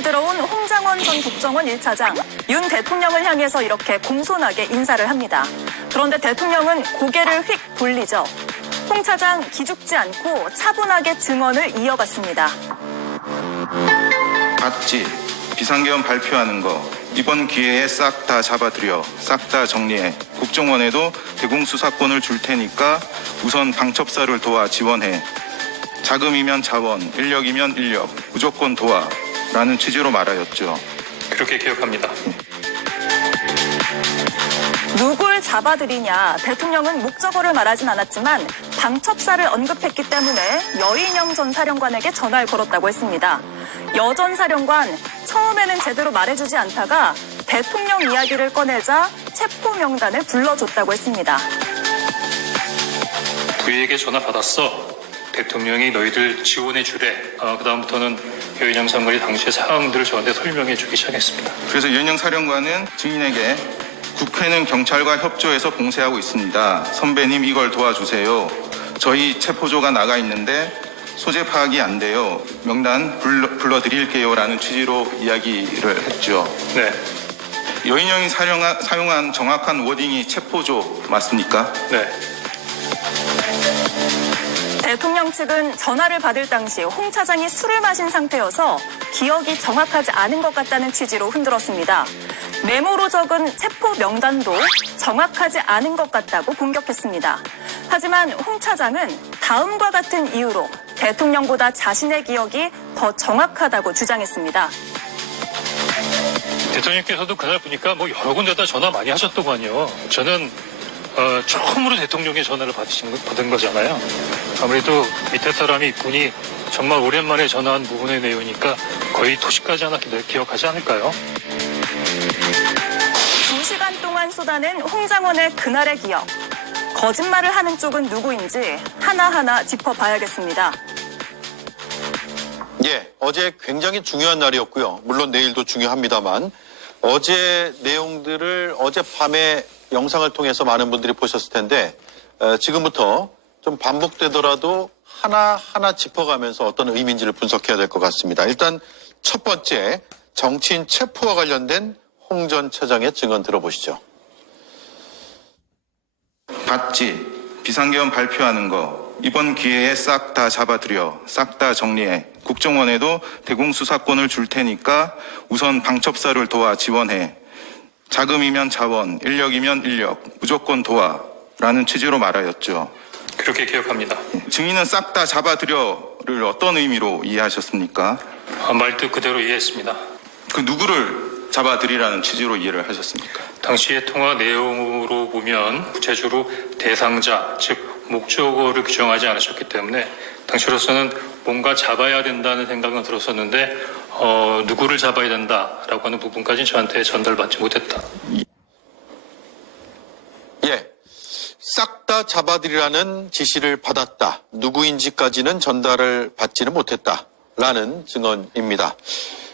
법원에 들어온 홍장원 전 국정원 1차장, 윤 대통령을 향해서 이렇게 공손하게 인사를 합니다. 그런데 대통령은 고개를 휙 돌리죠. 홍 차장 기죽지 않고 차분하게 증언을 이어갔습니다. 봤지? 비상계엄 발표하는 거 이번 기회에 싹 다 잡아들여, 싹 다 정리해. 국정원에도 대공수사권을 줄 테니까 우선 방첩사를 도와 지원해. 자금이면 자원, 인력이면 인력, 무조건 도와 라는 취지로 말하였죠. 그렇게 기억합니다. 누굴 잡아들이냐, 대통령은 목적어를 말하진 않았지만 방첩사를 언급했기 때문에 여인영 전 사령관에게 전화를 걸었다고 했습니다. 여 전 사령관, 처음에는 제대로 말해주지 않다가 대통령 이야기를 꺼내자 체포 명단을 불러줬다고 했습니다. 부위에게 전화 받았어. 대통령이 너희들 지원해 주래. 그다음부터는 여인영 장관이 당시의 상황들을 저한테 설명해 주기 시작했습니다. 그래서 여인영 사령관은 증인에게 국회는 경찰과 협조해서 봉쇄하고 있습니다. 선배님 이걸 도와주세요. 저희 체포조가 나가 있는데 소재 파악이 안 돼요. 명단 불러드릴게요 라는 취지로 이야기를 했죠. 네. 여인영이 사용한 정확한 워딩이 체포조 맞습니까? 네. 대통령 측은 전화를 받을 당시 홍 차장이 술을 마신 상태여서 기억이 정확하지 않은 것 같다는 취지로 흔들었습니다. 메모로 적은 체포 명단도 정확하지 않은 것 같다고 공격했습니다. 하지만 홍 차장은 다음과 같은 이유로 대통령보다 자신의 기억이 더 정확하다고 주장했습니다. 대통령께서도 그날 보니까 여러 군데다 전화 많이 하셨더군요. 저는 처음으로 대통령의 전화를 받은 거잖아요. 아무래도 밑에 사람이 있군이 정말 오랜만에 전화한 부분의 내용이니까 거의 토시까지 하나 기억하지 않을까요? 2시간 동안 쏟아낸 홍장원의 그날의 기억. 거짓말을 하는 쪽은 누구인지 하나하나 짚어봐야겠습니다. 예, 어제 굉장히 중요한 날이었고요. 물론 내일도 중요합니다만 어제 내용들을 어젯밤에 영상을 통해서 많은 분들이 보셨을 텐데 지금부터 좀 반복되더라도 하나하나 짚어가면서 어떤 의미인지를 분석해야 될 것 같습니다. 일단 첫 번째, 정치인 체포와 관련된 홍 전 차장의 증언 들어보시죠. 봤지? 비상계엄 발표하는 거 이번 기회에 싹 다 잡아들여, 싹 다 정리해. 국정원에도 대공수사권을 줄 테니까 우선 방첩사를 도와 지원해. 자금이면 자원, 인력이면 인력, 무조건 도와 라는 취지로 말하였죠. 그렇게 기억합니다. 증인은 싹 다 잡아들여를 어떤 의미로 이해하셨습니까? 말뜻 그대로 이해했습니다. 그 누구를 잡아들이라는 취지로 이해를 하셨습니까? 당시의 통화 내용으로 보면 구체적으로 대상자, 즉 목적어를 규정하지 않으셨기 때문에 당시로서는 뭔가 잡아야 된다는 생각은 들었었는데 누구를 잡아야 된다라고 하는 부분까지는 저한테 전달받지 못했다. 예, 싹 다 잡아들이라는 지시를 받았다. 누구인지까지는 전달을 받지는 못했다라는 증언입니다.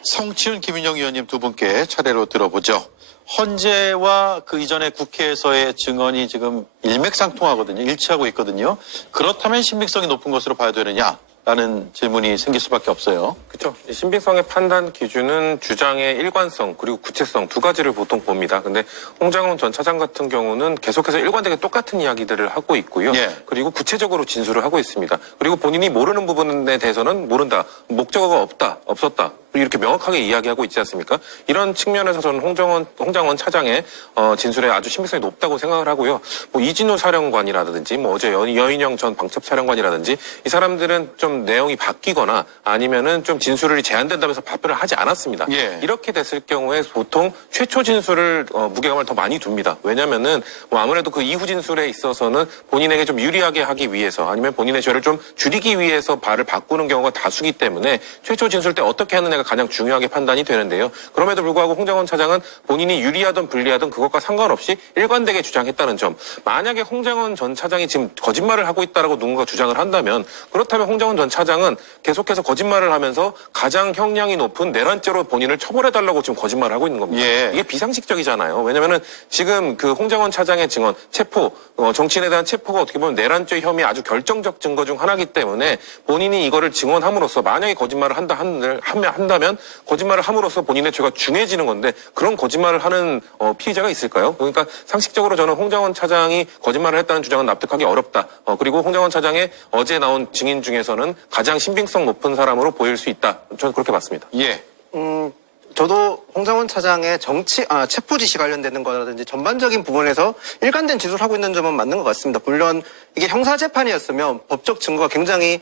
성치훈, 김윤영 의원님 두 분께 차례로 들어보죠. 헌재와 그 이전에 국회에서의 증언이 지금 일맥상통하거든요. 일치하고 있거든요. 그렇다면 신빙성이 높은 것으로 봐야 되느냐라는 질문이 생길 수밖에 없어요. 그렇죠. 신빙성의 판단 기준은 주장의 일관성 그리고 구체성 두 가지를 보통 봅니다. 근데 홍장원 전 차장 같은 경우는 계속해서 일관되게 똑같은 이야기들을 하고 있고요. 예. 그리고 구체적으로 진술을 하고 있습니다. 그리고 본인이 모르는 부분에 대해서는 모른다, 목적어가 없다, 없었다. 이렇게 명확하게 이야기하고 있지 않습니까? 이런 측면에서 저는 홍장원 차장의 진술에 아주 신빙성이 높다고 생각을 하고요. 이진우 사령관이라든지 어제 여인영 전 방첩사령관이라든지 이 사람들은 좀 내용이 바뀌거나 아니면은 좀 진술이 제한된다면서 발표를 하지 않았습니다. 예. 이렇게 됐을 경우에 보통 최초 진술을 무게감을 더 많이 둡니다. 왜냐면은 아무래도 그 이후 진술에 있어서는 본인에게 좀 유리하게 하기 위해서 아니면 본인의 죄를 좀 줄이기 위해서 발을 바꾸는 경우가 다수기 때문에 최초 진술 때 어떻게 하느냐가 가장 중요하게 판단이 되는데요. 그럼에도 불구하고 홍장원 차장은 본인이 유리하든 불리하든 그것과 상관없이 일관되게 주장했다는 점. 만약에 홍장원 전 차장이 지금 거짓말을 하고 있다라고 누군가 주장을 한다면 그렇다면 홍장원 전 차장은 계속해서 거짓말을 하면서 가장 형량이 높은 내란죄로 본인을 처벌해달라고 지금 거짓말을 하고 있는 겁니다. 예. 이게 비상식적이잖아요. 왜냐면은 지금 그 홍장원 차장의 증언, 체포, 정치인에 대한 체포가 어떻게 보면 내란죄 혐의 아주 결정적 증거 중 하나이기 때문에 본인이 이거를 증언함으로써 만약에 거짓말을 한다 한다면 거짓말을 함으로써 본인의 죄가 중해지는 건데 그런 거짓말을 하는 피의자가 있을까요? 그러니까 상식적으로 저는 홍장원 차장이 거짓말을 했다는 주장은 납득하기 어렵다. 그리고 홍장원 차장의 어제 나온 증인 중에서는 가장 신빙성 높은 사람으로 보일 수 있다. 저는 그렇게 봤습니다. 예. 저도 홍장원 차장의 체포 지시 관련되는 거라든지 전반적인 부분에서 일관된 지수를 하고 있는 점은 맞는 것 같습니다. 물론 이게 형사재판이었으면 법적 증거가 굉장히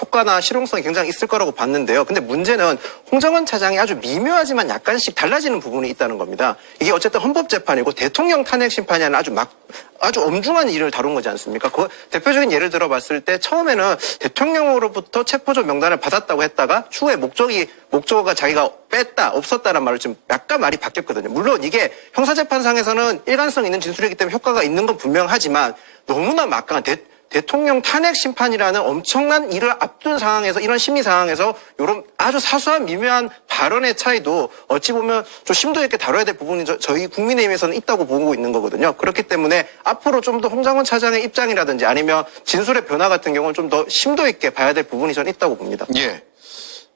효과나 실용성이 굉장히 있을 거라고 봤는데요. 근데 문제는 홍장원 차장이 아주 미묘하지만 약간씩 달라지는 부분이 있다는 겁니다. 이게 어쨌든 헌법재판이고 대통령 탄핵 심판이 아니라 아주 엄중한 일을 다룬 거지 않습니까? 그 대표적인 예를 들어봤을 때 처음에는 대통령으로부터 체포조 명단을 받았다고 했다가 추후에 목적어가 자기가 뺐다, 없었다는 말을 좀 약간 말이 바뀌었거든요. 물론 이게 형사재판상에서는 일관성 있는 진술이기 때문에 효과가 있는 건 분명하지만 너무나 막강한 대통령 탄핵 심판이라는 엄청난 일을 앞둔 상황에서 이런 심리 상황에서 이런 아주 사소한 미묘한 발언의 차이도 어찌 보면 좀 심도 있게 다뤄야 될 부분이 저희 국민의힘에서는 있다고 보고 있는 거거든요. 그렇기 때문에 앞으로 좀 더 홍장원 차장의 입장이라든지 아니면 진술의 변화 같은 경우는 좀 더 심도 있게 봐야 될 부분이 저는 있다고 봅니다. 예.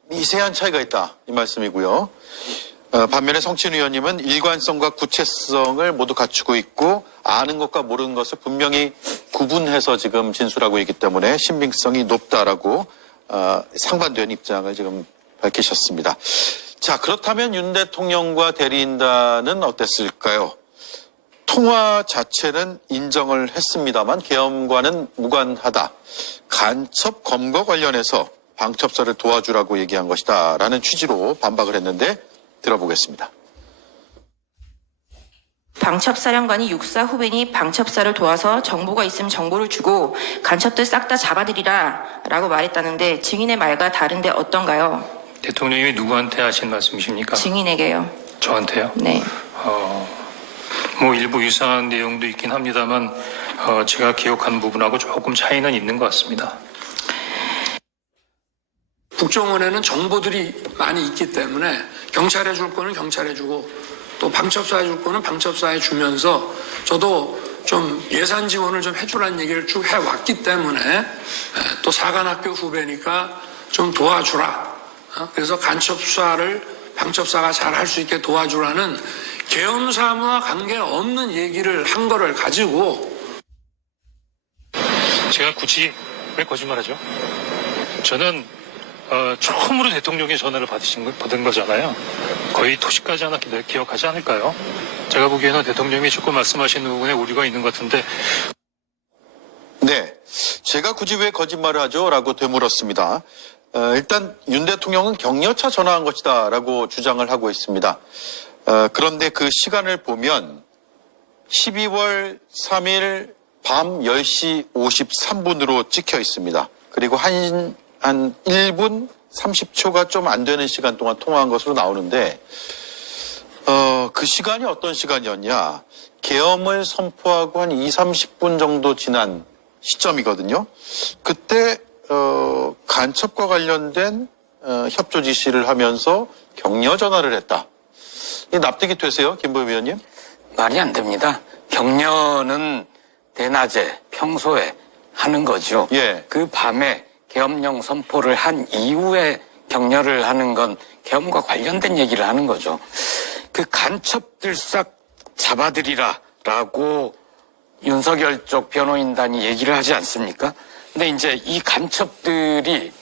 미세한 차이가 있다. 이 말씀이고요. 반면에 성친 의원님은 일관성과 구체성을 모두 갖추고 있고 아는 것과 모르는 것을 분명히 구분해서 지금 진술하고 있기 때문에 신빙성이 높다라고 상반된 입장을 지금 밝히셨습니다. 자, 그렇다면 윤 대통령과 대리인단은 어땠을까요? 통화 자체는 인정을 했습니다만 계엄과는 무관하다. 간첩 검거 관련해서 방첩사를 도와주라고 얘기한 것이다 라는 취지로 반박을 했는데 들어보겠습니다. 방첩사령관이 육사 후배니 방첩사를 도와서 정보가 있으면 정보를 주고 간첩들 싹 다 잡아들이라 라고 말했다는데 증인의 말과 다른데 어떤가요? 대통령이 누구한테 하신 말씀이십니까? 증인에게요. 저한테요? 네. 뭐 일부 유사한 내용도 있긴 합니다만 제가 기억한 부분하고 조금 차이는 있는 것 같습니다. 국정원에는 정보들이 많이 있기 때문에 경찰에 줄 거는 경찰에 주고 또 방첩사에 줄 거는 방첩사에 주면서 저도 좀 예산 지원을 좀 해주라는 얘기를 쭉 해왔기 때문에 또 사관학교 후배니까 좀 도와주라. 그래서 간첩 수사를 방첩사가 잘 할 수 있게 도와주라는 계엄사무와 관계없는 얘기를 한 거를 가지고 제가 굳이 왜 거짓말하죠? 저는 처음으로 대통령의 전화를 받은 거잖아요. 거의 토시까지 하나 기억하지 않을까요? 제가 보기에는 대통령이 조금 말씀하시는 부분에 오류가 있는 것 같은데. 네, 제가 굳이 왜 거짓말을 하죠? 라고 되물었습니다. 일단 윤 대통령은 격려차 전화한 것이다 라고 주장을 하고 있습니다. 그런데 그 시간을 보면 12월 3일 밤 10시 53분으로 찍혀 있습니다. 그리고 한 1분 30초가 좀 안 되는 시간 동안 통화한 것으로 나오는데 그 시간이 어떤 시간이었냐? 계엄을 선포하고 한 20-30분 정도 지난 시점이거든요. 그때 간첩과 관련된 협조 지시를 하면서 격려 전화를 했다. 이 납득이 되세요, 김보엽 의원님? 말이 안 됩니다. 격려는 대낮에 평소에 하는 거죠. 예. 그 밤에 계엄령 선포를 한 이후에 격려를 하는 건 계엄과 관련된 얘기를 하는 거죠. 그 간첩들 싹 잡아들이라라고 윤석열 쪽 변호인단이 얘기를 하지 않습니까? 근데 이제 이 간첩들이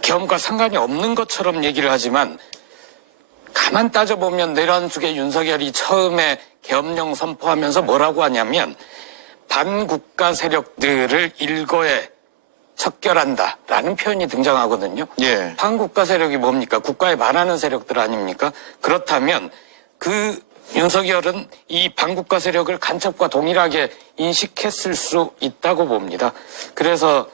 계엄과 상관이 없는 것처럼 얘기를 하지만 가만 따져보면 내란숙의 윤석열이 처음에 계엄령 선포하면서 뭐라고 하냐면 반국가 세력들을 일거에 척결한다라는 표현이 등장하거든요. 예. 반국가 세력이 뭡니까? 국가에 반하는 세력들 아닙니까? 그렇다면 그 윤석열은 이 반국가 세력을 간첩과 동일하게 인식했을 수 있다고 봅니다. 그래서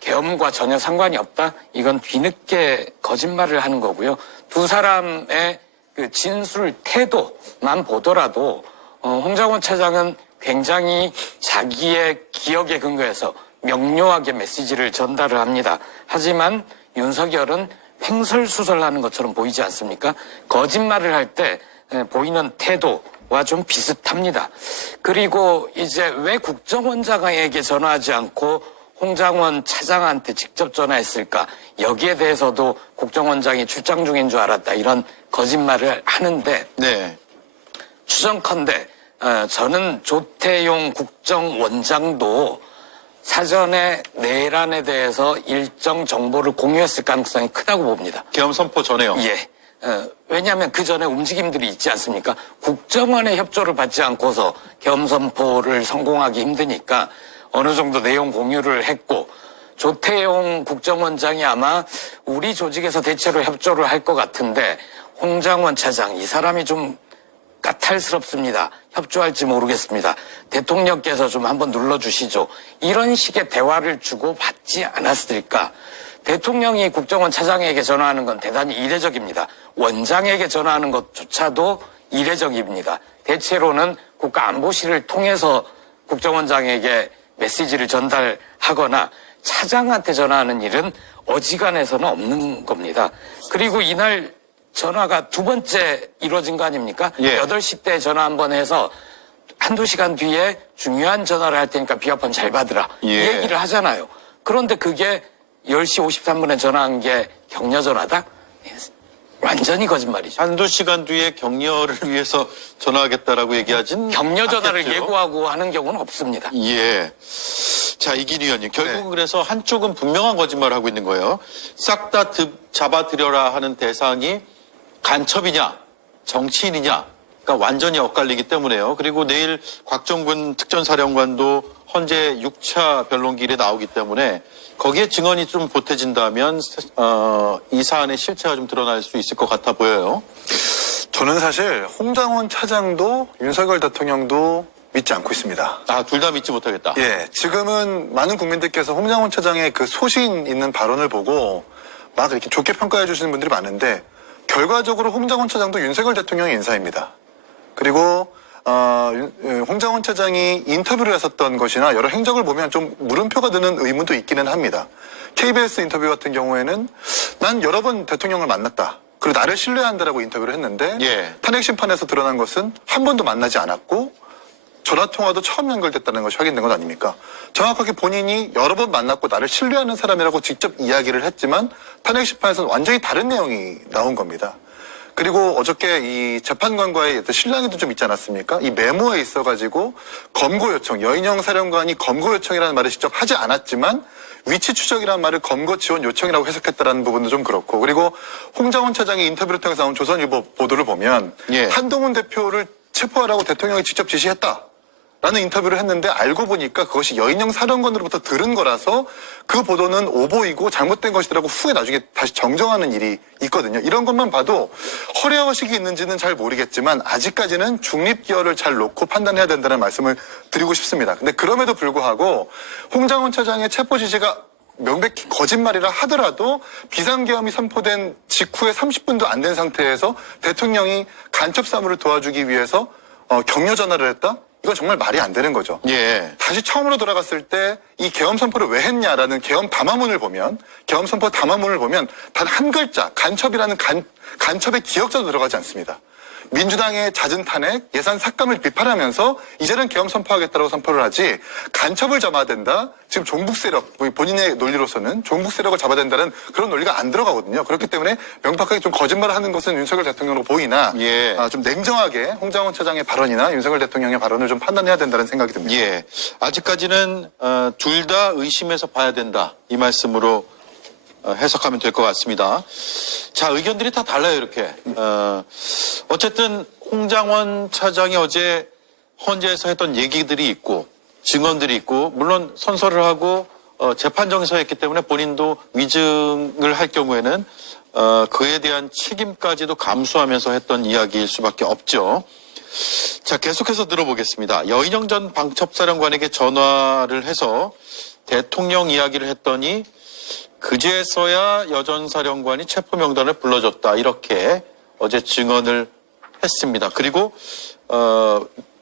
계엄과 전혀 상관이 없다? 이건 뒤늦게 거짓말을 하는 거고요. 두 사람의 그 진술 태도만 보더라도 홍장원 차장은 굉장히 자기의 기억에 근거해서 명료하게 메시지를 전달을 합니다. 하지만 윤석열은 횡설수설하는 것처럼 보이지 않습니까? 거짓말을 할 때 보이는 태도와 좀 비슷합니다. 그리고 이제 왜 국정원장에게 전화하지 않고 홍장원 차장한테 직접 전화했을까? 여기에 대해서도 국정원장이 출장 중인 줄 알았다. 이런 거짓말을 하는데 네. 추정컨대 저는 조태용 국정원장도 사전에 내란에 대해서 일정 정보를 공유했을 가능성이 크다고 봅니다. 계엄 선포 전에요. 예. 왜냐하면 그 전에 움직임들이 있지 않습니까? 국정원의 협조를 받지 않고서 계엄 선포를 성공하기 힘드니까 어느 정도 내용 공유를 했고, 조태용 국정원장이 아마 우리 조직에서 대체로 협조를 할 것 같은데 홍장원 차장 이 사람이 좀 까탈스럽습니다. 협조할지 모르겠습니다. 대통령께서 좀 한번 눌러주시죠. 이런 식의 대화를 주고 받지 않았을까? 대통령이 국정원 차장에게 전화하는 건 대단히 이례적입니다. 원장에게 전화하는 것조차도 이례적입니다. 대체로는 국가안보실을 통해서 국정원장에게 메시지를 전달하거나 차장한테 전화하는 일은 어지간해서는 없는 겁니다. 그리고 이날 전화가 두 번째 이루어진 거 아닙니까? 예. 8시 때 전화 한번 해서 한두 시간 뒤에 중요한 전화를 할 테니까 비화폰 잘 받으라. 이 예. 얘기를 하잖아요. 그런데 그게 10시 53분에 전화한 게 격려 전화다? 완전히 거짓말이죠. 한두 시간 뒤에 격려를 위해서 전화하겠다라고 얘기하진 격려 전화를 않겠죠? 예고하고 하는 경우는 없습니다. 예. 자, 이긴 의원님. 결국은 그래서 한쪽은 분명한 거짓말을 하고 있는 거예요. 싹 다 잡아들여라 하는 대상이 간첩이냐, 정치인이냐, 그러니까 완전히 엇갈리기 때문에요. 그리고 내일 곽정근 특전사령관도 헌재 6차 변론기일에 나오기 때문에 거기에 증언이 좀 보태진다면 이 사안의 실체가 좀 드러날 수 있을 것 같아 보여요. 저는 사실 홍장원 차장도 윤석열 대통령도 믿지 않고 있습니다. 아, 둘 다 믿지 못하겠다. 예, 지금은 많은 국민들께서 홍장원 차장의 그 소신 있는 발언을 보고 막 이렇게 좋게 평가해 주시는 분들이 많은데 결과적으로 홍장원 차장도 윤석열 대통령의 인사입니다. 그리고 홍장원 차장이 인터뷰를 했었던 것이나 여러 행적을 보면 좀 물음표가 드는 의문도 있기는 합니다. KBS 인터뷰 같은 경우에는 난 여러 번 대통령을 만났다. 그리고 나를 신뢰한다라고 인터뷰를 했는데 예. 탄핵 심판에서 드러난 것은 한 번도 만나지 않았고 전화통화도 처음 연결됐다는 것이 확인된 것 아닙니까? 정확하게 본인이 여러 번 만났고 나를 신뢰하는 사람이라고 직접 이야기를 했지만 탄핵 심판에서는 완전히 다른 내용이 나온 겁니다. 그리고 어저께 이 재판관과의 실랑이도 좀 있지 않았습니까? 이 메모에 있어가지고 검거 요청, 여인영 사령관이 검거 요청이라는 말을 직접 하지 않았지만 위치 추적이라는 말을 검거 지원 요청이라고 해석했다라는 부분도 좀 그렇고, 그리고 홍장원 차장이 인터뷰를 통해서 나온 조선일보 보도를 보면 예. 한동훈 대표를 체포하라고 대통령이 직접 지시했다 라는 인터뷰를 했는데 알고 보니까 그것이 여인영 사령관으로부터 들은 거라서 그 보도는 오보이고 잘못된 것이라고 후에 나중에 다시 정정하는 일이 있거든요. 이런 것만 봐도 허례허식이 있는지는 잘 모르겠지만 아직까지는 중립기여를 잘 놓고 판단해야 된다는 말씀을 드리고 싶습니다. 근데 그럼에도 불구하고 홍장원 차장의 체포 지시가 명백히 거짓말이라 하더라도 비상계엄이 선포된 직후에 30분도 안 된 상태에서 대통령이 간첩 사무를 도와주기 위해서 격려 전화를 했다? 이건 정말 말이 안 되는 거죠. 예. 다시 처음으로 돌아갔을 때 이 계엄 선포를 왜 했냐라는 계엄 담화문을 보면, 계엄 선포 담화문을 보면 단 한 글자, 간첩이라는 간첩의 기억자도 들어가지 않습니다. 민주당의 잦은 탄핵, 예산 삭감을 비판하면서 이제는 계엄 선포하겠다고 선포를 하지 간첩을 잡아야 된다. 지금 종북 세력, 본인의 논리로서는 종북 세력을 잡아야 된다는 그런 논리가 안 들어가거든요. 그렇기 때문에 명확하게 좀 거짓말을 하는 것은 윤석열 대통령으로 보이나 예. 좀 냉정하게 홍장원 차장의 발언이나 윤석열 대통령의 발언을 좀 판단해야 된다는 생각이 듭니다. 예. 아직까지는 둘 다 의심해서 봐야 된다. 이 말씀으로 해석하면 될 것 같습니다. 자, 의견들이 다 달라요, 이렇게. 어쨌든 홍장원 차장이 어제 헌재에서 했던 얘기들이 있고 증언들이 있고, 물론 선서를 하고 재판정에서 했기 때문에 본인도 위증을 할 경우에는 그에 대한 책임까지도 감수하면서 했던 이야기일 수밖에 없죠. 자, 계속해서 들어보겠습니다. 여인영 전 방첩사령관에게 전화를 해서 대통령 이야기를 했더니 그제서야 여 전 사령관이 체포 명단을 불러줬다. 이렇게 어제 증언을 했습니다. 그리고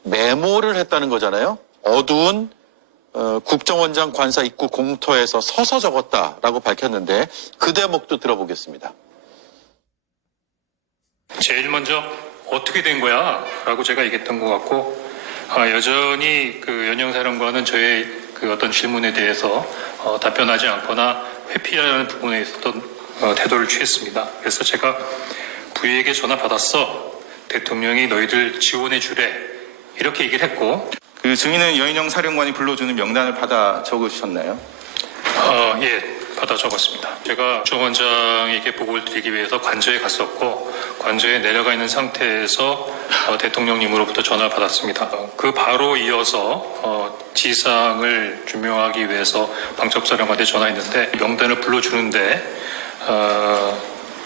메모를 했다는 거잖아요. 어두운 국정원장 관사 입구 공터에서 서서 적었다라고 밝혔는데 그 대목도 들어보겠습니다. 제일 먼저 어떻게 된 거야? 라고 제가 얘기했던 것 같고, 여전히 그 연영 사령관은 저의 그 어떤 질문에 대해서 답변하지 않거나 회피하는 부분에 있었던 태도를 취했습니다. 그래서 제가 부위에게 전화 받았어. 대통령이 너희들 지원해 주래. 이렇게 얘기를 했고. 그 증인은 여인영 사령관이 불러주는 명단을 받아 적으셨나요? 예, 받아 적었습니다. 제가 국정원장에게 보고를 드리기 위해서 관저에 갔었고 관저에 내려가 있는 상태에서 대통령님으로부터 전화를 받았습니다. 그 바로 이어서 지상을 규명하기 위해서 방첩사령관한테 전화했는데 명단을 불러주는데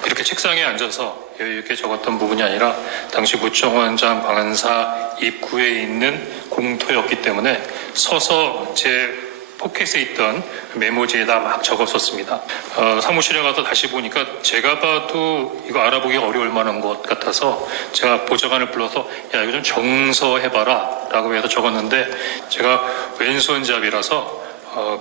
이렇게 책상에 앉아서 여유 있게 적었던 부분이 아니라 당시 국정원장 관사 입구에 있는 공터였기 때문에 서서 제 포켓에 있던 메모지에다 막 적었었습니다. 사무실에 가서 다시 보니까 제가 봐도 이거 알아보기가 어려울 만한 것 같아서 제가 보좌관을 불러서 야 이거 좀 정서해봐라 라고 해서 적었는데 제가 왼손잡이라서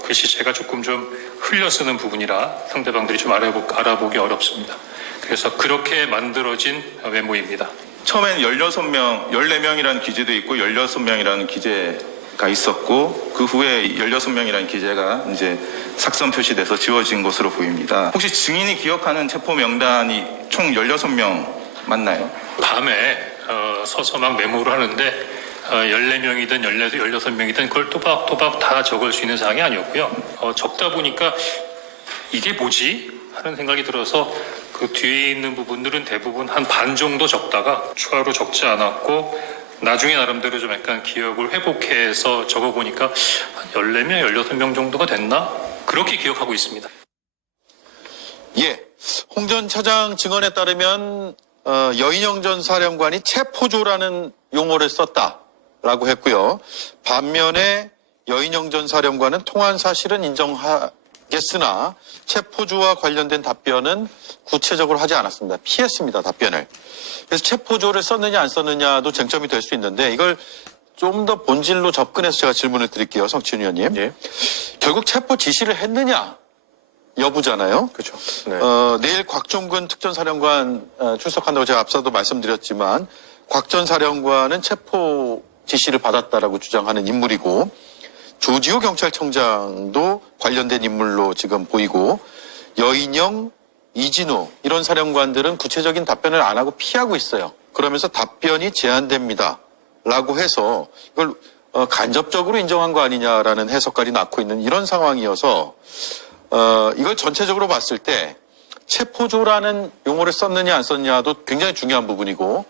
글씨체가 조금 좀 흘려 쓰는 부분이라 상대방들이 좀 알아보기 어렵습니다. 그래서 그렇게 만들어진 메모입니다. 처음엔 16명, 14명이라는 기재도 있고 16명이라는 기재가 있었고 그 후에 16명이라는 기재가 이제 삭선 표시돼서 지워진 것으로 보입니다. 혹시 증인이 기억하는 체포 명단이 총 16명 맞나요? 밤에 서서 막 메모를 하는데 14명이든 16명이든 그걸 또박또박 다 적을 수 있는 사항이 아니었고요. 적다 보니까 이게 뭐지? 하는 생각이 들어서 그 뒤에 있는 부분들은 대부분 한 반 정도 적다가 추가로 적지 않았고 나중에 나름대로 좀 약간 기억을 회복해서 적어보니까 한 14명, 16명 정도가 됐나? 그렇게 기억하고 있습니다. 예, 홍 전 차장 증언에 따르면 여인영 전 사령관이 체포조라는 용어를 썼다라고 했고요. 반면에 여인영 전 사령관은 통화한 사실은 인정하겠으나 체포조와 관련된 답변은 구체적으로 하지 않았습니다. 피했습니다, 답변을. 그래서 체포조를 썼느냐 안 썼느냐도 쟁점이 될 수 있는데 이걸 좀 더 본질로 접근해서 제가 질문을 드릴게요, 성춘 의원님. 예. 결국 체포 지시를 했느냐 여부잖아요. 그렇죠. 네. 내일 곽종근 특전사령관 출석한다고 제가 앞서도 말씀드렸지만 곽 전 사령관은 체포 지시를 받았다라고 주장하는 인물이고 조지호 경찰청장도 관련된 인물로 지금 보이고 여인영, 이진우 이런 사령관들은 구체적인 답변을 안 하고 피하고 있어요. 그러면서 답변이 제한됩니다. 라고 해서 이걸 간접적으로 인정한 거 아니냐라는 해석까지 낳고 있는 이런 상황이어서 이걸 전체적으로 봤을 때 체포조라는 용어를 썼느냐 안 썼느냐도 굉장히 중요한 부분이고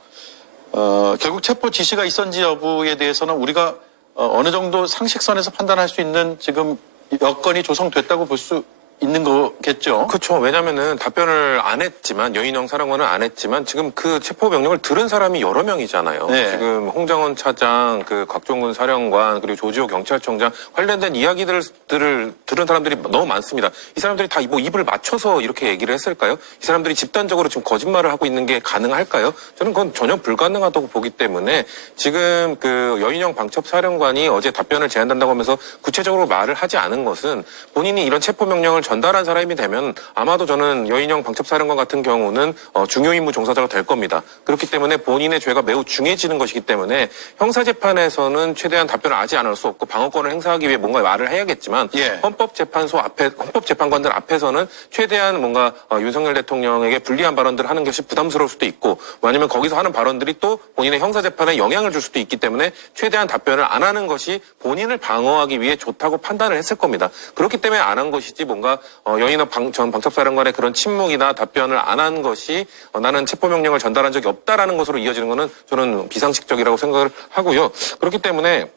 결국 체포 지시가 있었는지 여부에 대해서는 우리가 어느 정도 상식선에서 판단할 수 있는 지금 여건이 조성됐다고 볼 수 있는 거겠죠. 그렇죠. 왜냐면은 답변을 안 했지만 여인영 사령관은 안 했지만 지금 그 체포 명령을 들은 사람이 여러 명이잖아요. 네. 지금 홍장원 차장, 그 곽종근 사령관 그리고 조지호 경찰청장 관련된 이야기들을 들은 사람들이 너무 많습니다. 이 사람들이 다 뭐 입을 맞춰서 이렇게 얘기를 했을까요? 이 사람들이 집단적으로 지금 거짓말을 하고 있는 게 가능할까요? 저는 그건 전혀 불가능하다고 보기 때문에 지금 그 여인영 방첩 사령관이 어제 답변을 제한한다고 하면서 구체적으로 말을 하지 않은 것은 본인이 이런 체포 명령을 전달한 사람이 되면 아마도 저는 여인영 방첩사령관 같은 경우는 중요 임무 종사자가 될 겁니다. 그렇기 때문에 본인의 죄가 매우 중해지는 것이기 때문에 형사재판에서는 최대한 답변을 하지 않을 수 없고 방어권을 행사하기 위해 뭔가 말을 해야겠지만 예. 헌법재판관들 앞에서는 최대한 뭔가 윤석열 대통령에게 불리한 발언들을 하는 것이 부담스러울 수도 있고 아니면 거기서 하는 발언들이 또 본인의 형사재판에 영향을 줄 수도 있기 때문에 최대한 답변을 안 하는 것이 본인을 방어하기 위해 좋다고 판단을 했을 겁니다. 그렇기 때문에 안 한 것이지 뭔가 여인영 전 방첩사령관의 그런 침묵이나 답변을 안 한 것이 나는 체포명령을 전달한 적이 없다라는 것으로 이어지는 것은 저는 비상식적이라고 생각을 하고요. 그렇기 때문에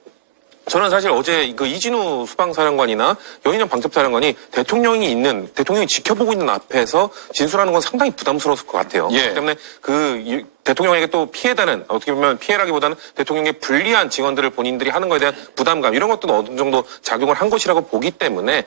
저는 사실 어제 그 이진우 수방사령관이나 여인영 방첩사령관이 대통령이 지켜보고 있는 앞에서 진술하는 건 상당히 부담스러웠을 것 같아요. 예. 그렇기 때문에 대통령에게 또 피해다는 어떻게 보면 피해라기보다는 대통령에게 불리한 증언들을 본인들이 하는 것에 대한 부담감 이런 것도 어느 정도 작용을 한 것이라고 보기 때문에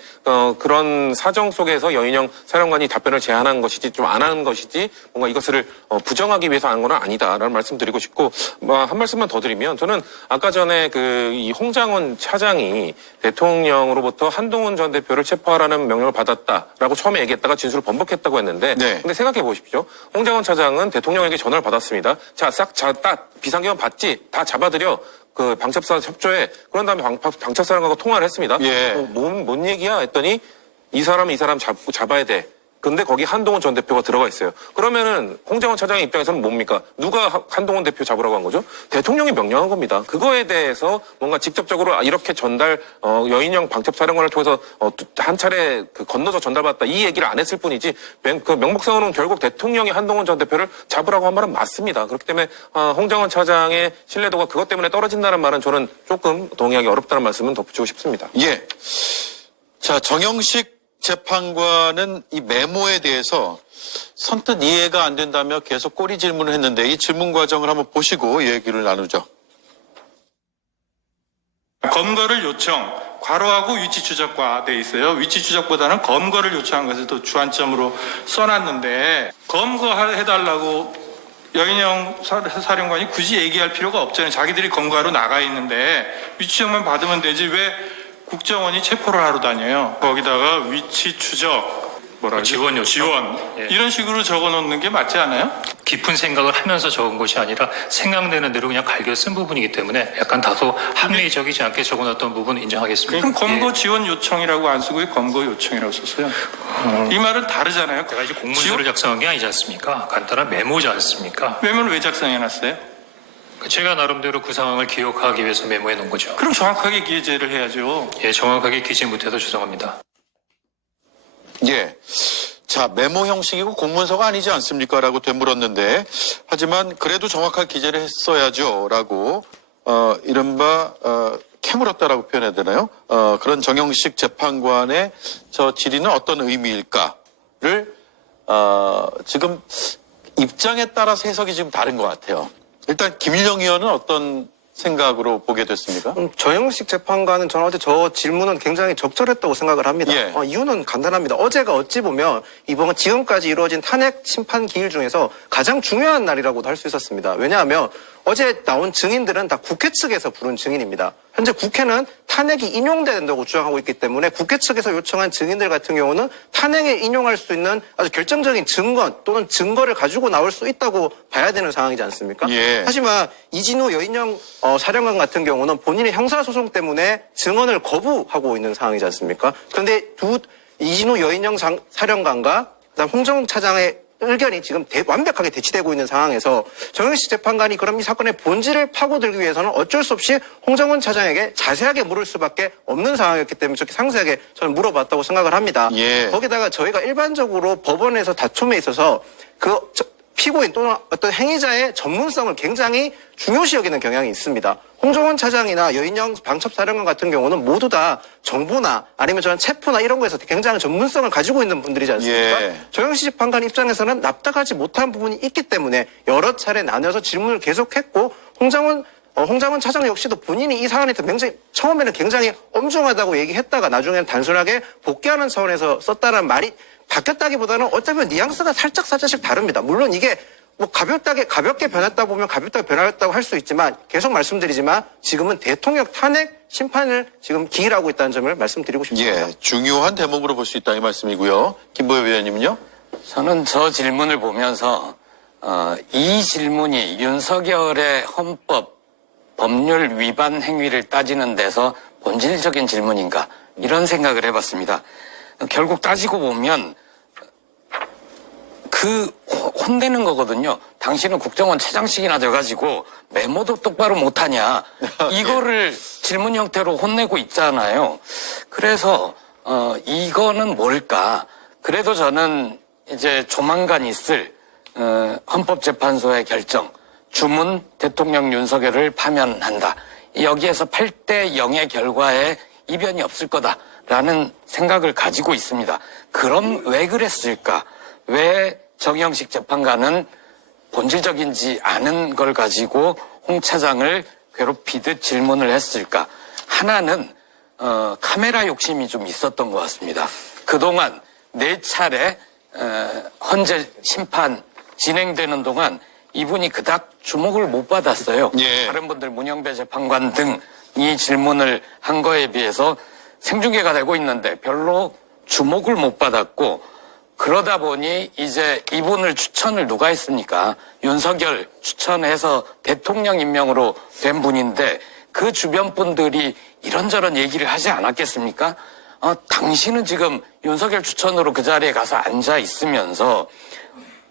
그런 사정 속에서 여인영 사령관이 답변을 제한한 것이지 좀 안 하는 것이지 뭔가 이것을 부정하기 위해서 하는 건 아니다라는 말씀드리고 싶고 한 말씀만 더 드리면 저는 아까 전에 이 홍장원 차장이 대통령으로부터 한동훈 전 대표를 체포하라는 명령을 받았다라고 처음에 얘기했다가 진술을 번복했다고 했는데 네. 근데 생각해 보십시오. 홍장원 차장은 대통령에게 전화를 받았습니다. 자, 비상계엄 받지? 다 잡아들여. 그 방첩사 협조해. 그런 다음에 방첩사령관과 통화를 했습니다. 예. 뭔 얘기야? 했더니 이 사람 잡아야 돼. 근데 거기 한동훈 전 대표가 들어가 있어요. 그러면은 홍장원 차장의 입장에서는 뭡니까? 누가 한동훈 대표 잡으라고 한 거죠? 대통령이 명령한 겁니다. 그거에 대해서 뭔가 직접적으로 이렇게 여인영 방첩사령관을 통해서 한 차례 건너서 전달받았다 이 얘기를 안 했을 뿐이지 그 명목상으로는 결국 대통령이 한동훈 전 대표를 잡으라고 한 말은 맞습니다. 그렇기 때문에 홍장원 차장의 신뢰도가 그것 때문에 떨어진다는 말은 저는 조금 동의하기 어렵다는 말씀은 덧붙이고 싶습니다. 예. 자, 정영식 재판관은 이 메모에 대해서 선뜻 이해가 안 된다며 계속 꼬리 질문을 했는데 이 질문 과정을 한번 보시고 얘기를 나누죠. 검거를 요청, 괄호하고 위치 추적과 돼 있어요. 위치 추적보다는 검거를 요청한 것을 또 주안점으로 써놨는데 검거해달라고 여인영 사령관이 굳이 얘기할 필요가 없잖아요. 자기들이 검거하러 나가 있는데 위치 추적만 받으면 되지 왜 국정원이 체포를 하러 다녀요. 거기다가 위치 추적, 지원 요청. 지원 예. 이런 식으로 적어놓는 게 맞지 않아요? 깊은 생각을 하면서 적은 것이 아니라 생각되는 대로 그냥 갈겨 쓴 부분이기 때문에 약간 다소 합리적이지 않게 적어놨던 부분 인정하겠습니다. 그럼 검거 예. 지원 요청이라고 안 쓰고 왜 검거 요청이라고 썼어요? 이 말은 다르잖아요. 제가 이제 공문서를 작성한 게 아니지 않습니까? 간단한 메모지 않습니까? 메모를 왜 작성해놨어요? 제가 나름대로 그 상황을 기억하기 위해서 메모해 놓은 거죠. 그럼 정확하게 기재를 해야죠. 예, 정확하게 기재 못해서 죄송합니다. 예. 자, 메모 형식이고 공문서가 아니지 않습니까? 라고 되물었는데, 하지만 그래도 정확하게 기재를 했어야죠. 라고, 이른바, 캐물었다라고 표현해야 되나요? 그런 정영식 재판관의 저 질의는 어떤 의미일까를, 지금 입장에 따라서 해석이 지금 다른 것 같아요. 일단 김일영 의원은 어떤 생각으로 보게 됐습니까? 정영식 재판관은 저는 어제 저 질문은 굉장히 적절했다고 생각을 합니다. 예. 이유는 간단합니다. 어제가 어찌 보면 이번 지금까지 이루어진 탄핵 심판 기일 중에서 가장 중요한 날이라고도 할 수 있었습니다. 왜냐하면 어제 나온 증인들은 다 국회 측에서 부른 증인입니다. 현재 국회는 탄핵이 인용돼야 된다고 주장하고 있기 때문에 국회 측에서 요청한 증인들 같은 경우는 탄핵에 인용할 수 있는 아주 결정적인 증거 또는 증거를 가지고 나올 수 있다고 봐야 되는 상황이지 않습니까? 예. 하지만 이진우 여인영 사령관 같은 경우는 본인의 형사소송 때문에 증언을 거부하고 있는 상황이지 않습니까? 그런데 이진우 여인영 사령관과 그다음 홍정욱 차장의 의견이 지금 완벽하게 대치되고 있는 상황에서 정영식 재판관이 그럼 이 사건의 본질을 파고들기 위해서는 어쩔 수 없이 홍정훈 차장에게 자세하게 물을 수밖에 없는 상황이었기 때문에 저렇게 상세하게 저는 물어봤다고 생각을 합니다. 예. 거기다가 저희가 일반적으로 법원에서 다툼에 있어서 피고인 또는 어떤 행위자의 전문성을 굉장히 중요시 여기는 경향이 있습니다. 홍정훈 차장이나 여인영 방첩사령관 같은 경우는 모두 다 정보나 아니면 저는 체포나 이런 거에서 굉장히 전문성을 가지고 있는 분들이지 않습니까? 예. 정영식 재판관 입장에서는 납득하지 못한 부분이 있기 때문에 여러 차례 나눠서 질문을 계속했고 홍장훈 차장 역시도 본인이 이 사안에 대해서 처음에는 굉장히 엄중하다고 얘기했다가 나중에는 단순하게 복귀하는 차원에서 썼다는 말이 바뀌었다기보다는 어쩌면 뉘앙스가 살짝씩 다릅니다. 물론 이게 가볍게 변했다 보면 가볍게 변했다고 할 수 있지만 계속 말씀드리지만 지금은 대통령 탄핵 심판을 지금 기일하고 있다는 점을 말씀드리고 싶습니다. 예. 중요한 대목으로 볼 수 있다 이 말씀이고요. 김보엽 의원님은요? 저는 저 질문을 보면서 이 질문이 윤석열의 헌법 법률 위반 행위를 따지는 데서 본질적인 질문인가 이런 생각을 해봤습니다. 결국 따지고 보면 혼내는 거거든요. 당신은 국정원 차장식이나 돼가지고 메모도 똑바로 못하냐. 이거를 질문 형태로 혼내고 있잖아요. 그래서 이거는 뭘까. 그래도 저는 이제 조만간 있을 헌법재판소의 결정 주문 대통령 윤석열을 파면한다. 여기에서 8대 0의 결과에 이변이 없을 거다라는 생각을 가지고 있습니다. 그럼 왜 그랬을까? 왜 정영식 재판관은 본질적이지 않은 걸 가지고 홍 차장을 괴롭히듯 질문을 했을까? 하나는 카메라 욕심이 좀 있었던 것 같습니다. 그동안 4차례 헌재 심판 진행되는 동안 이분이 그닥 주목을 못 받았어요. 예. 다른 분들 문영배 재판관 등이 질문을 한 거에 비해서 생중계가 되고 있는데 별로 주목을 못 받았고 그러다 보니 이제 이분을 추천을 누가 했습니까? 윤석열 추천해서 대통령 임명으로 된 분인데 그 주변 분들이 이런저런 얘기를 하지 않았겠습니까? 당신은 지금 윤석열 추천으로 그 자리에 가서 앉아 있으면서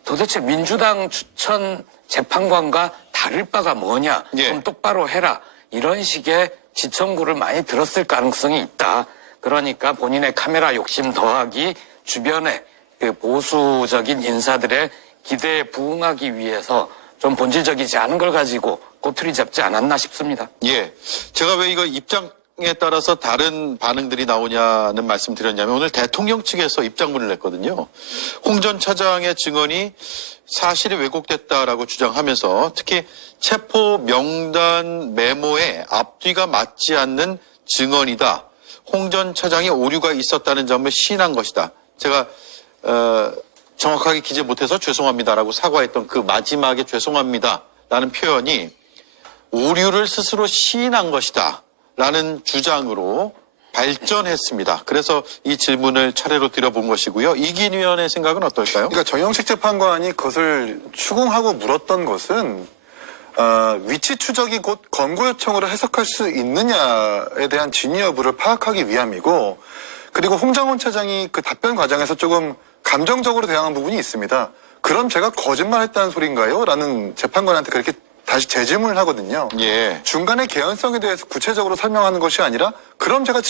도대체 민주당 추천 재판관과 다를 바가 뭐냐? 예. 좀 똑바로 해라. 이런 식의 지청구를 많이 들었을 가능성이 있다. 그러니까 본인의 카메라 욕심 더하기 주변에 그 보수적인 인사들의 기대에 부응하기 위해서 좀 본질적이지 않은 걸 가지고 꼬투리 잡지 않았나 싶습니다. 예. 제가 왜 이거 입장에 따라서 다른 반응들이 나오냐는 말씀 드렸냐면 오늘 대통령 측에서 입장문을 냈거든요. 홍 전 차장의 증언이 사실이 왜곡됐다라고 주장하면서 특히 체포 명단 메모에 앞뒤가 맞지 않는 증언이다. 홍 전 차장의 오류가 있었다는 점을 시인한 것이다. 제가 정확하게 기재 못해서 죄송합니다라고 사과했던 그 마지막에 죄송합니다라는 표현이 오류를 스스로 시인한 것이다 라는 주장으로 발전했습니다. 그래서 이 질문을 차례로 드려본 것이고요. 이긴 위원의 생각은 어떨까요? 그러니까 정영식 재판관이 그것을 추궁하고 물었던 것은 위치 추적이 곧 검거 요청으로 해석할 수 있느냐에 대한 진위 여부를 파악하기 위함이고, 그리고 홍장원 차장이 그 답변 과정에서 조금 감정적으로 대항한 부분이 있습니다. 그럼 제가 거짓말했다는 소린가요? 라는 재판관한테 그렇게 다시 재질문을 하거든요. 예. 중간의 개연성에 대해서 구체적으로 설명하는 것이 아니라 그럼 제가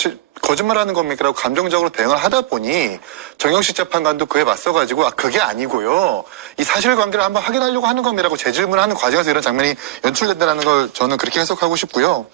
거짓말하는 겁니까? 라고 감정적으로 대응을 하다 보니 정영식 재판관도 그에 맞서가지고 그게 아니고요. 이 사실관계를 한번 확인하려고 하는 겁니다라고 재질문하는 과정에서 이런 장면이 연출된다는 걸 저는 그렇게 해석하고 싶고요.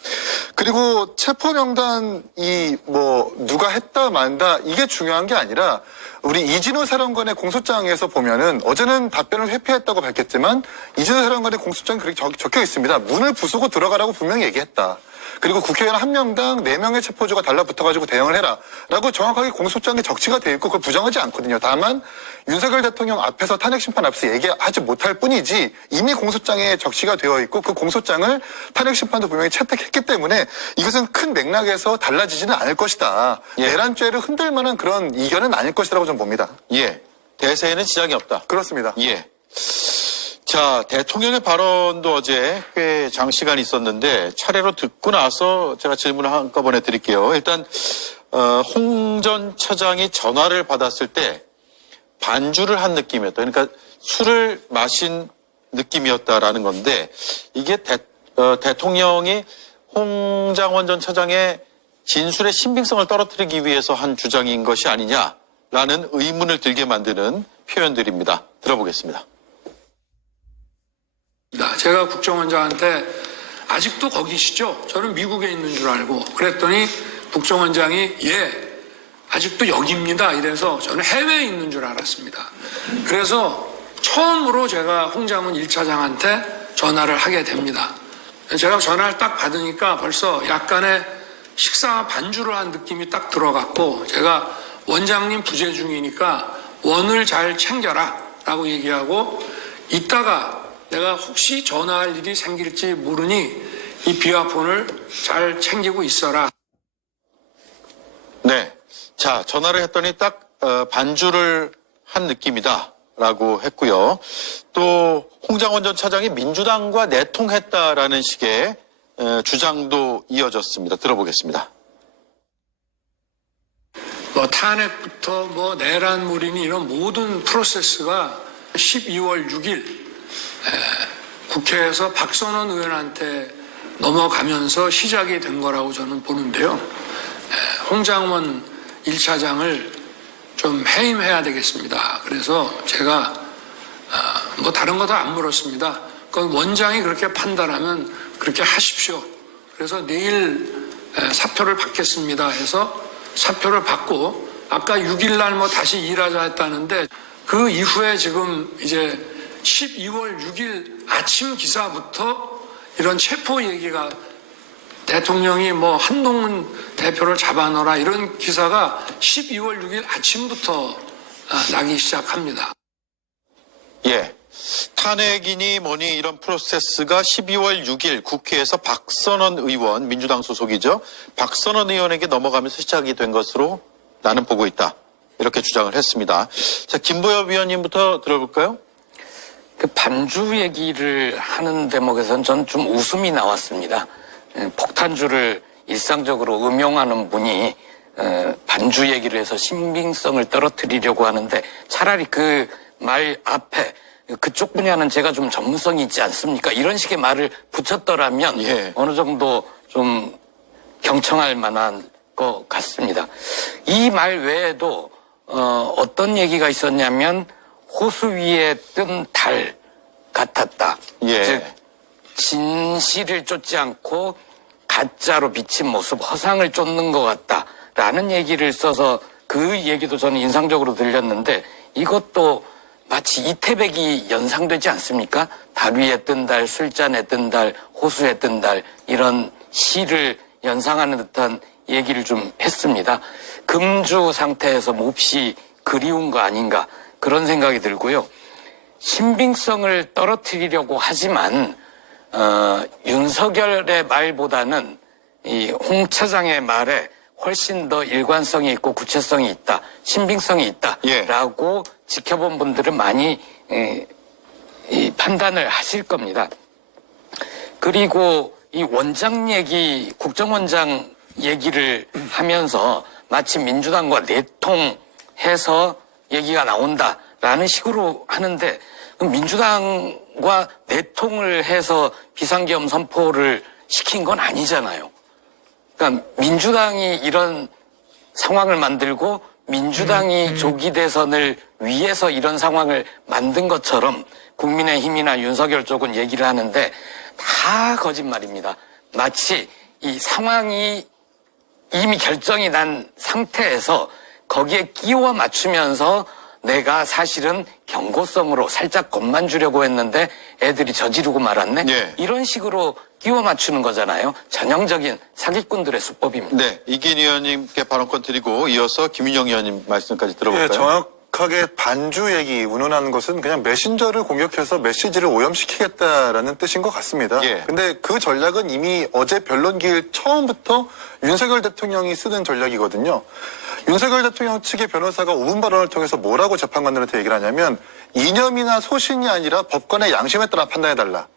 그리고 체포 명단이 뭐 누가 했다 만다 이게 중요한 게 아니라 우리 이진우 사령관의 공소장에서 보면은 어제는 답변을 회피했다고 밝혔지만 이진우 사령관의 공소장이 그렇게 적혀 있습니다. 문을 부수고 들어가라고 분명히 얘기했다. 그리고 국회의원 한 명당 4명의 체포조가 달라붙어가지고 대응을 해라 라고 정확하게 공소장에 적시가 되어 있고 그걸 부정하지 않거든요. 다만 윤석열 대통령 앞에서 탄핵심판 앞에서 얘기하지 못할 뿐이지 이미 공소장에 적시가 되어 있고 그 공소장을 탄핵심판도 분명히 채택했기 때문에 이것은 큰 맥락에서 달라지지는 않을 것이다. 예. 내란죄를 흔들 만한 그런 이견은 아닐 것이라고 저는 봅니다. 예. 대세에는 지장이 없다. 그렇습니다. 예. 자, 대통령의 발언도 어제 꽤 장시간 있었는데 차례로 듣고 나서 제가 질문을 한꺼번에 드릴게요. 일단 홍 전 차장이 전화를 받았을 때 반주를 한 느낌이었다. 그러니까 술을 마신 느낌이었다라는 건데 이게 대통령이 홍장원 전 차장의 진술의 신빙성을 떨어뜨리기 위해서 한 주장인 것이 아니냐라는 의문을 들게 만드는 표현들입니다. 들어보겠습니다. 제가 국정원장한테 아직도 거기시죠? 저는 미국에 있는 줄 알고 그랬더니 국정원장이 아직도 여기입니다. 이래서 저는 해외에 있는 줄 알았습니다. 그래서 처음으로 제가 홍장원 1차장한테 전화를 하게 됩니다. 제가 전화를 딱 받으니까 벌써 약간의 식사 반주를 한 느낌이 딱 들어갔고 제가 원장님 부재 중이니까 원을 잘 챙겨라 라고 얘기하고 이따가 내가 혹시 전화할 일이 생길지 모르니 이 비화폰을 잘 챙기고 있어라. 네. 자, 전화를 했더니 딱 반주를 한 느낌이다 라고 했고요. 또 홍장원 전 차장이 민주당과 내통했다라는 식의 주장도 이어졌습니다. 들어보겠습니다. 뭐 탄핵부터 뭐 내란물이니 이런 모든 프로세스가 12월 6일 국회에서 박선원 의원한테 넘어가면서 시작이 된 거라고 저는 보는데요. 홍장원 1차장을 좀 해임해야 되겠습니다. 그래서 제가 뭐 다른 것도 안 물었습니다. 그건 원장이 그렇게 판단하면 그렇게 하십시오. 그래서 내일 사표를 받겠습니다 해서 사표를 받고 아까 6일 날 뭐 다시 일하자 했다는데 그 이후에 지금 이제 12월 6일 아침 기사부터 이런 체포 얘기가 대통령이 뭐 한동훈 대표를 잡아넣어라 이런 기사가 12월 6일 아침부터 나기 시작합니다. 예. 탄핵이니 뭐니 이런 프로세스가 12월 6일 국회에서 박선원 의원, 민주당 소속이죠. 박선원 의원에게 넘어가면서 시작이 된 것으로 나는 보고 있다. 이렇게 주장을 했습니다. 자, 김보엽 위원님부터 들어볼까요? 그 반주 얘기를 하는 대목에서는 전 좀 웃음이 나왔습니다. 폭탄주를 일상적으로 음용하는 분이 반주 얘기를 해서 신빙성을 떨어뜨리려고 하는데 차라리 그 말 앞에 그쪽 분야는 제가 좀 전문성이 있지 않습니까? 이런 식의 말을 붙였더라면 예. 어느 정도 좀 경청할 만한 것 같습니다. 이 말 외에도 어떤 얘기가 있었냐면 호수 위에 뜬 달 같았다. 예. 즉 진실을 쫓지 않고 가짜로 비친 모습, 허상을 쫓는 것 같다라는 얘기를 써서 그 얘기도 저는 인상적으로 들렸는데 이것도 마치 이태백이 연상되지 않습니까? 달 위에 뜬 달, 술잔에 뜬 달, 호수에 뜬 달 이런 시를 연상하는 듯한 얘기를 좀 했습니다. 금주 상태에서 몹시 그리운 거 아닌가 그런 생각이 들고요. 신빙성을 떨어뜨리려고 하지만 윤석열의 말보다는 이 홍 차장의 말에 훨씬 더 일관성이 있고 구체성이 있다, 신빙성이 있다라고 지켜본 분들은 많이 이 판단을 하실 겁니다. 그리고 이 원장 얘기, 국정원장 얘기를 하면서 마치 민주당과 내통해서 얘기가 나온다라는 식으로 하는데 민주당과 내통을 해서 비상계엄 선포를 시킨 건 아니잖아요. 그러니까 민주당이 이런 상황을 만들고 민주당이 조기 대선을 위해서 이런 상황을 만든 것처럼 국민의힘이나 윤석열 쪽은 얘기를 하는데 다 거짓말입니다. 마치 이 상황이 이미 결정이 난 상태에서 거기에 끼워 맞추면서 내가 사실은 경고성으로 살짝 겁만 주려고 했는데 애들이 저지르고 말았네. 예. 이런 식으로 끼워 맞추는 거잖아요. 전형적인 사기꾼들의 수법입니다. 네, 이긴 의원님께 발언권 드리고 이어서 김윤영 의원님 말씀까지 들어볼까요? 예, 정확하게 반주 얘기 운운하는 것은 그냥 메신저를 공격해서 메시지를 오염시키겠다라는 뜻인 것 같습니다. 예. 근데 그 전략은 이미 어제 변론기일 처음부터 윤석열 대통령이 쓰는 전략이거든요. 윤석열 대통령 측의 변호사가 5분 발언을 통해서 뭐라고 재판관들한테 얘기를 하냐면 이념이나 소신이 아니라 법관의 양심에 따라 판단해달라.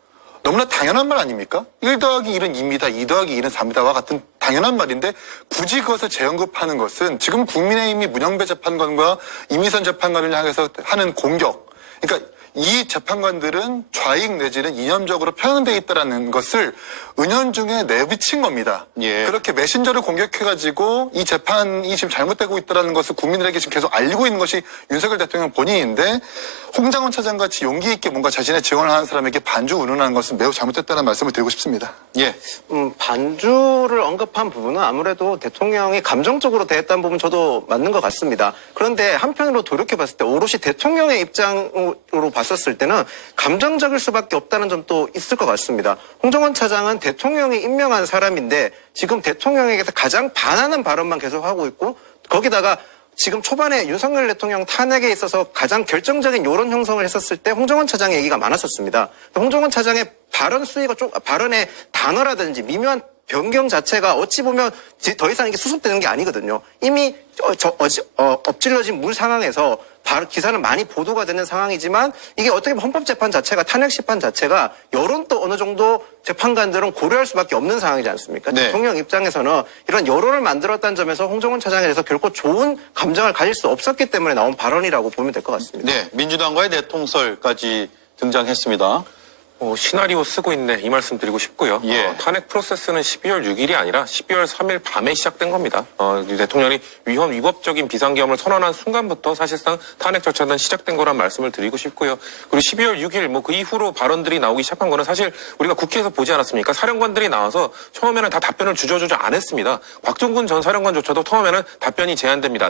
너무나 당연한 말 아닙니까? 1 더하기 1은 2입니다. 2 더하기 2는 4입니다와 같은 당연한 말인데 굳이 그것을 재언급하는 것은 지금 국민의힘이 문영배 재판관과 이미선 재판관을 향해서 하는 공격. 그러니까 이 재판관들은 좌익 내지는 이념적으로 편향되어 있다는 것을 은연중에 내비친 겁니다. 예. 그렇게 메신저를 공격해가지고 이 재판이 지금 잘못되고 있다는 것을 국민들에게 지금 계속 알리고 있는 것이 윤석열 대통령 본인인데 홍장원 차장같이 용기 있게 뭔가 자신의 증언을 하는 사람에게 반주 운운하는 것은 매우 잘못됐다는 말씀을 드리고 싶습니다. 예. 반주를 언급한 부분은 아무래도 대통령이 감정적으로 대했다는 부분 저도 맞는 것 같습니다. 그런데 한편으로 돌이켜봤을 때 오롯이 대통령의 입장으로 봤었을 때는 감정적일 수밖에 없다는 점도 있을 것 같습니다. 홍정원 차장은 대통령이 임명한 사람인데 지금 대통령에게서 가장 반하는 발언만 계속하고 있고 거기다가 지금 초반에 윤석열 대통령 탄핵에 있어서 가장 결정적인 여론 형성을 했었을 때 홍정원 차장의 얘기가 많았었습니다. 홍정원 차장의 발언 수위가 발언의 단어라든지 미묘한 변경 자체가 어찌 보면 더 이상 이게 수습되는 게 아니거든요. 이미 엎질러진 물 상황에서 기사는 많이 보도가 되는 상황이지만 이게 어떻게 보면 헌법재판 자체가 탄핵 심판 자체가 여론도 어느 정도 재판관들은 고려할 수밖에 없는 상황이지 않습니까? 네. 대통령 입장에서는 이런 여론을 만들었다는 점에서 홍정원 차장에 대해서 결코 좋은 감정을 가질 수 없었기 때문에 나온 발언이라고 보면 될 것 같습니다. 네, 민주당과의 내통설까지 등장했습니다. 시나리오 쓰고 있네 이 말씀 드리고 싶고요. 예. 탄핵 프로세스는 12월 6일이 아니라 12월 3일 밤에 시작된 겁니다. 대통령이 위법적인 비상계엄을 선언한 순간부터 사실상 탄핵 절차는 시작된 거란 말씀을 드리고 싶고요. 그리고 12월 6일 그 이후로 발언들이 나오기 시작한 거는 사실 우리가 국회에서 보지 않았습니까? 사령관들이 나와서 처음에는 다 답변을 주저주저 안 했습니다. 곽종근 전 사령관조차도 처음에는 답변이 제한됩니다.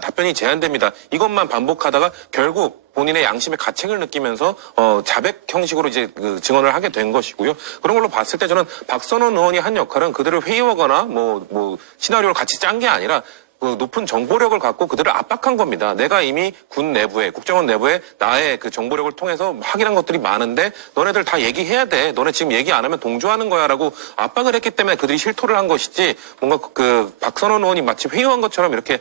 이것만 반복하다가 결국 본인의 양심의 가책을 느끼면서 자백 형식으로 이제 그 증언을 하게 된 것이고요. 그런 걸로 봤을 때 저는 박선원 의원이 한 역할은 그들을 회유하거나 뭐 시나리오를 같이 짠 게 아니라 그 높은 정보력을 갖고 그들을 압박한 겁니다. 내가 이미 군 내부에, 국정원 내부에 나의 그 정보력을 통해서 확인한 것들이 많은데 너네들 다 얘기해야 돼. 너네 지금 얘기 안 하면 동조하는 거야라고 압박을 했기 때문에 그들이 실토를 한 것이지, 뭔가 그 박선원 의원이 마치 회유한 것처럼 이렇게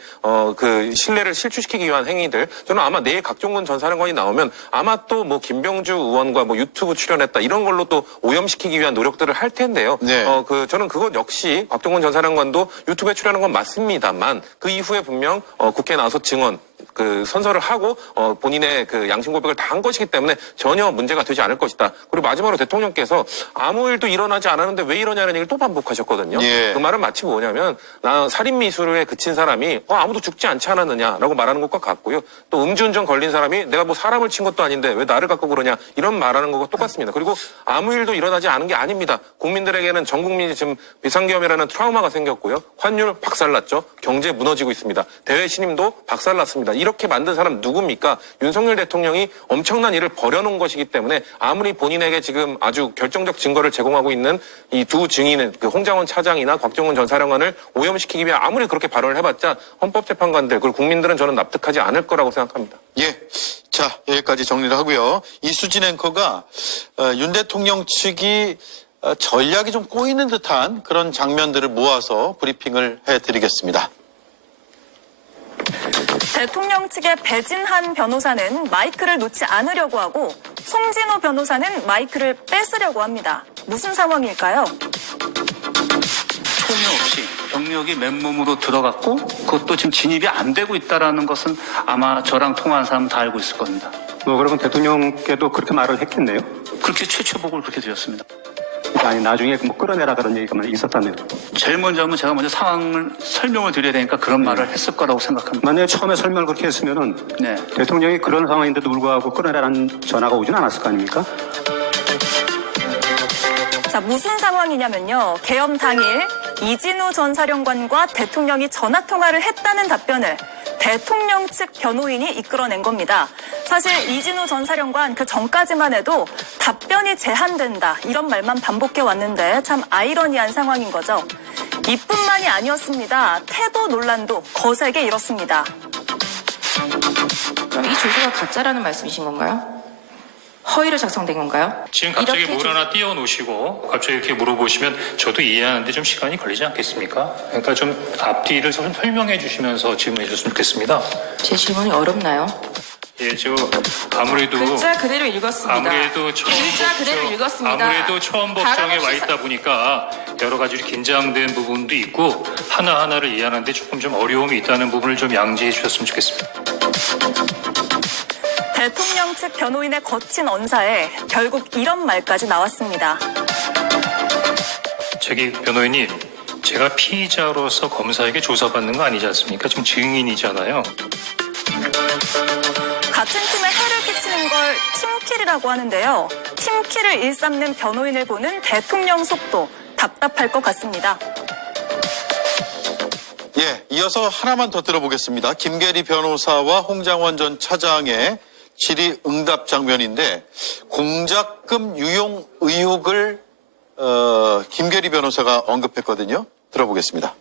그 신뢰를 실추시키기 위한 행위들, 저는 아마 내일 각종원 전 사령관이 나오면 아마 또 뭐 김병주 의원과 뭐 유튜브 출연했다 이런 걸로 또 오염시키기 위한 노력들을 할 텐데요. 네. 저는 그것 역시 박종원 전 사령관도 유튜브에 출연한 건 맞습니다만 그 이후에 분명 국회에 나와서 증언 그 선서를 하고 본인의 그 양심 고백을 다 한 것이기 때문에 전혀 문제가 되지 않을 것이다. 그리고 마지막으로 대통령께서 아무 일도 일어나지 않았는데 왜 이러냐는 얘기를 또 반복하셨거든요. 예. 그 말은 마치 뭐냐면 나 살인 미수에 그친 사람이 아무도 죽지 않지 않았느냐라고 말하는 것과 같고요. 또 음주운전 걸린 사람이 내가 뭐 사람을 친 것도 아닌데 왜 나를 갖고 그러냐 이런 말하는 것과 똑같습니다. 그리고 아무 일도 일어나지 않은 게 아닙니다. 국민들에게는 전 국민이 지금 비상계엄이라는 트라우마가 생겼고요. 환율 박살났죠. 경제 무너지고 있습니다. 대외 신임도 박살났습니다. 이렇게 만든 사람 누굽니까? 윤석열 대통령이 엄청난 일을 벌여놓은 것이기 때문에 아무리 본인에게 지금 아주 결정적 증거를 제공하고 있는 이 두 증인은 그 홍장원 차장이나 곽정원 전 사령관을 오염시키기 위해 아무리 그렇게 발언을 해봤자 헌법재판관들 그리고 국민들은 저는 납득하지 않을 거라고 생각합니다. 예. 자, 여기까지 정리를 하고요. 이수진 앵커가 윤 대통령 측이 전략이 좀 꼬이는 듯한 그런 장면들을 모아서 브리핑을 해드리겠습니다. 대통령 측의 배진한 변호사는 마이크를 놓지 않으려고 하고 송진호 변호사는 마이크를 뺏으려고 합니다. 무슨 상황일까요? 소명 없이 병력이 맨몸으로 들어갔고 그것도 지금 진입이 안 되고 있다는 것은 아마 저랑 통화한 사람 다 알고 있을 겁니다. 그러면 대통령께도 그렇게 말을 했겠네요? 그렇게 최초 보고를 그렇게 드렸습니다. 아니 나중에 뭐 끌어내라 그런 얘기가 있었다면 제일 먼저 하면 제가 먼저 상황을 설명을 드려야 되니까 그런 말을 했을 거라고 생각합니다. 만약에 처음에 설명을 그렇게 했으면은 네. 대통령이 그런 상황인데도 불구하고 끌어내라는 전화가 오진 않았을 거 아닙니까? 자, 무슨 상황이냐면요. 계엄 당일 이진우 전 사령관과 대통령이 전화 통화를 했다는 답변을 대통령 측 변호인이 이끌어낸 겁니다. 사실 이진우 전 사령관 그 전까지만 해도 답변이 제한된다 이런 말만 반복해 왔는데 참 아이러니한 상황인 거죠. 이뿐만이 아니었습니다. 태도 논란도 거세게 일었습니다. 그럼 이 조서가 가짜라는 말씀이신 건가요? 허위로 작성된 건가요? 지금 갑자기 이렇게 뭘 하나 띄워놓으시고 갑자기 이렇게 물어보시면 저도 이해하는데 좀 시간이 걸리지 않겠습니까? 그러니까 좀 앞뒤를 좀 설명해 주시면서 질문해 주셨으면 좋겠습니다. 제 질문이 어렵나요? 예, 아무래도 글자 그대로 읽었습니다. 아무래도 글자 그대로 읽었습니다. 아무래도 처음 법정에 와 있다 보니까 여러 가지 긴장된 부분도 있고 하나하나를 이해하는데 조금 좀 어려움이 있다는 부분을 좀 양지해 주셨으면 좋겠습니다. 대통령 측 변호인의 거친 언사에 결국 이런 말까지 나왔습니다. 저기 변호인님, 제가 피의자로서 검사에게 조사받는 거 아니지 않습니까? 지금 증인이잖아요. 같은 팀에 해를 끼치는 걸 팀킬이라고 하는데요. 팀킬을 일삼는 변호인을 보는 대통령 속도 답답할 것 같습니다. 예, 이어서 하나만 더 들어보겠습니다. 김계리 변호사와 홍장원 전 차장의 질의응답 장면인데 공작금 유용 의혹을 김계리 변호사가 언급했거든요. 들어보겠습니다.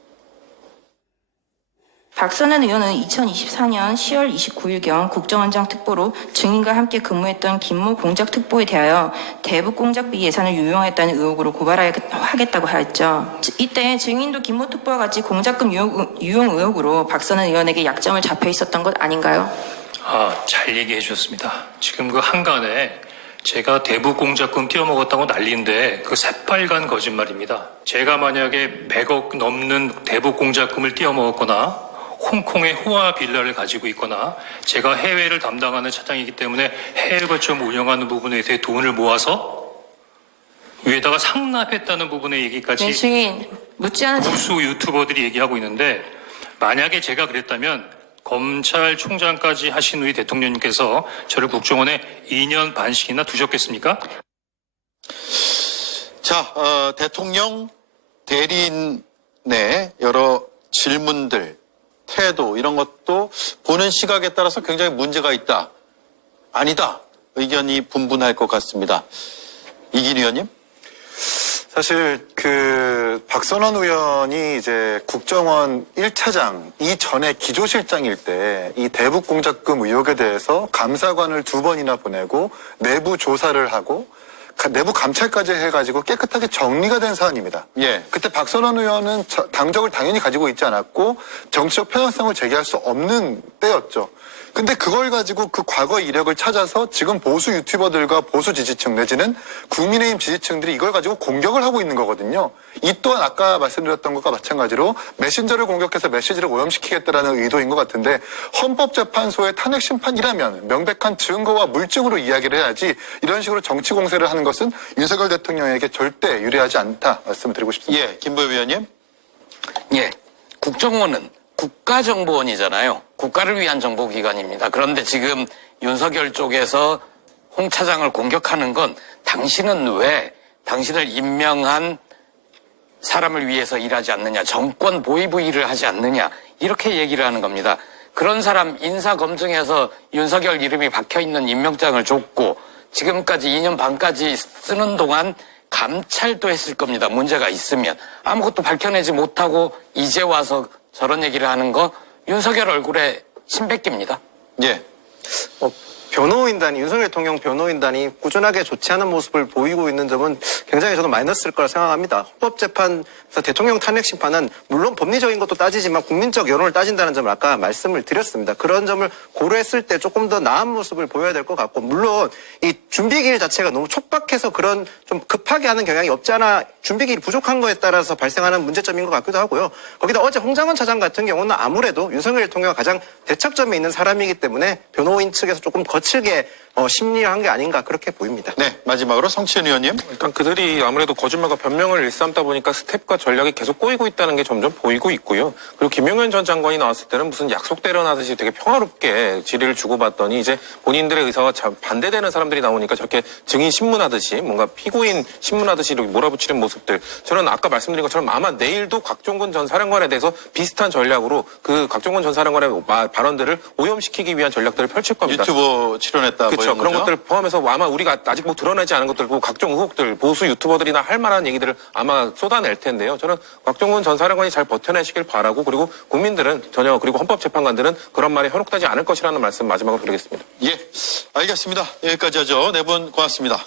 박선원 의원은 2024년 10월 29일경 국정원장 특보로 증인과 함께 근무했던 김모 공작특보에 대하여 대북 공작비 예산을 유용했다는 의혹으로 고발하겠다고 하였죠. 이때 증인도 김모 특보와 같이 공작금 유용 의혹으로 박선원 의원에게 약점을 잡혀 있었던 것 아닌가요? 잘 얘기해 주셨습니다. 지금 그 한간에 제가 대북 공작금 띄어먹었다고 난리인데 그 새빨간 거짓말입니다. 제가 만약에 100억 넘는 대북 공작금을 띄어먹었거나 홍콩의 호화 빌라를 가지고 있거나 제가 해외를 담당하는 차장이기 때문에 해외 거점 운영하는 부분에 대해 돈을 모아서 위에다가 상납했다는 부분의 얘기까지 네, 증인 묻지 않은 무수 유튜버들이 얘기하고 있는데 만약에 제가 그랬다면 검찰총장까지 하신 우리 대통령님께서 저를 국정원에 2년 반씩이나 두셨겠습니까? 자, 대통령 대리인의 여러 질문들, 태도 이런 것도 보는 시각에 따라서 굉장히 문제가 있다. 아니다. 의견이 분분할 것 같습니다. 이긴 의원님? 사실 박선원 의원이 이제 국정원 1차장 이전에 기조실장일 때 이 대북공작금 의혹에 대해서 감사관을 2번이나 보내고 내부 조사를 하고 내부 감찰까지 해가지고 깨끗하게 정리가 된 사안입니다. 예. 그때 박선원 의원은 당적을 당연히 가지고 있지 않았고 정치적 편향성을 제기할 수 없는 때였죠. 근데 그걸 가지고 그 과거 이력을 찾아서 지금 보수 유튜버들과 보수 지지층 내지는 국민의힘 지지층들이 이걸 가지고 공격을 하고 있는 거거든요. 이 또한 아까 말씀드렸던 것과 마찬가지로 메신저를 공격해서 메시지를 오염시키겠다라는 의도인 것 같은데 헌법재판소의 탄핵 심판이라면 명백한 증거와 물증으로 이야기를 해야지 이런 식으로 정치 공세를 하는 것은 윤석열 대통령에게 절대 유리하지 않다 말씀을 드리고 싶습니다. 예, 김보엽 위원님. 예, 국정원은 국가정보원이잖아요. 국가를 위한 정보기관입니다. 그런데 지금 윤석열 쪽에서 홍 차장을 공격하는 건 당신은 왜 당신을 임명한 사람을 위해서 일하지 않느냐, 정권 보위부 일을 하지 않느냐, 이렇게 얘기를 하는 겁니다. 그런 사람 인사검증에서 윤석열 이름이 박혀있는 임명장을 줬고 지금까지 2년 반까지 쓰는 동안 감찰도 했을 겁니다. 문제가 있으면. 아무것도 밝혀내지 못하고 이제 와서 저런 얘기를 하는 거 윤석열 얼굴에 침뱉깁니다. 예. 변호인단이, 윤석열 대통령 변호인단이 꾸준하게 좋지 않은 모습을 보이고 있는 점은 굉장히 저는 마이너스일 거라 생각합니다. 헌법재판에서 대통령 탄핵 심판은 물론 법리적인 것도 따지지만 국민적 여론을 따진다는 점을 아까 말씀을 드렸습니다. 그런 점을 고려했을 때 조금 더 나은 모습을 보여야 될 것 같고, 물론 이 준비기일 자체가 너무 촉박해서 그런 좀 급하게 하는 경향이 없지 않아 준비기일이 부족한 거에 따라서 발생하는 문제점인 것 같기도 하고요. 거기다 어제 홍장원 차장 같은 경우는 아무래도 윤석열 대통령과 가장 대척점에 있는 사람이기 때문에 변호인 측에서 조금 거칠게 심리한 게 아닌가 그렇게 보입니다. 네, 마지막으로 성치현 의원님. 일단 그들이 아무래도 거짓말과 변명을 일삼다 보니까 스텝과 전략이 계속 꼬이고 있다는 게 점점 보이고 있고요. 그리고 김용현 전 장관이 나왔을 때는 무슨 약속 대련하듯이 되게 평화롭게 질의를 주고받더니 이제 본인들의 의사와 반대되는 사람들이 나오니까 저렇게 증인 신문하듯이 뭔가 피고인 신문하듯이 이렇게 몰아붙이는 모습들. 저는 아까 말씀드린 것처럼 아마 내일도 곽종근 전 사령관에 대해서 비슷한 전략으로 그 곽종근 전 사령관의 발언들을 오염시키기 위한 전략들을 펼칠 겁니다. 유튜버 출연했다. 그렇죠. 그런 것들 포함해서 아마 우리가 아직 뭐 드러나지 않은 것들, 각종 의혹들, 보수 유튜버들이나 할 만한 얘기들을 아마 쏟아낼 텐데요. 저는 곽종근 전 사령관이 잘 버텨내시길 바라고, 그리고 국민들은 전혀, 그리고 헌법재판관들은 그런 말에 현혹되지 않을 것이라는 말씀 마지막으로 드리겠습니다. 예, 알겠습니다. 여기까지 하죠. 네 분 고맙습니다.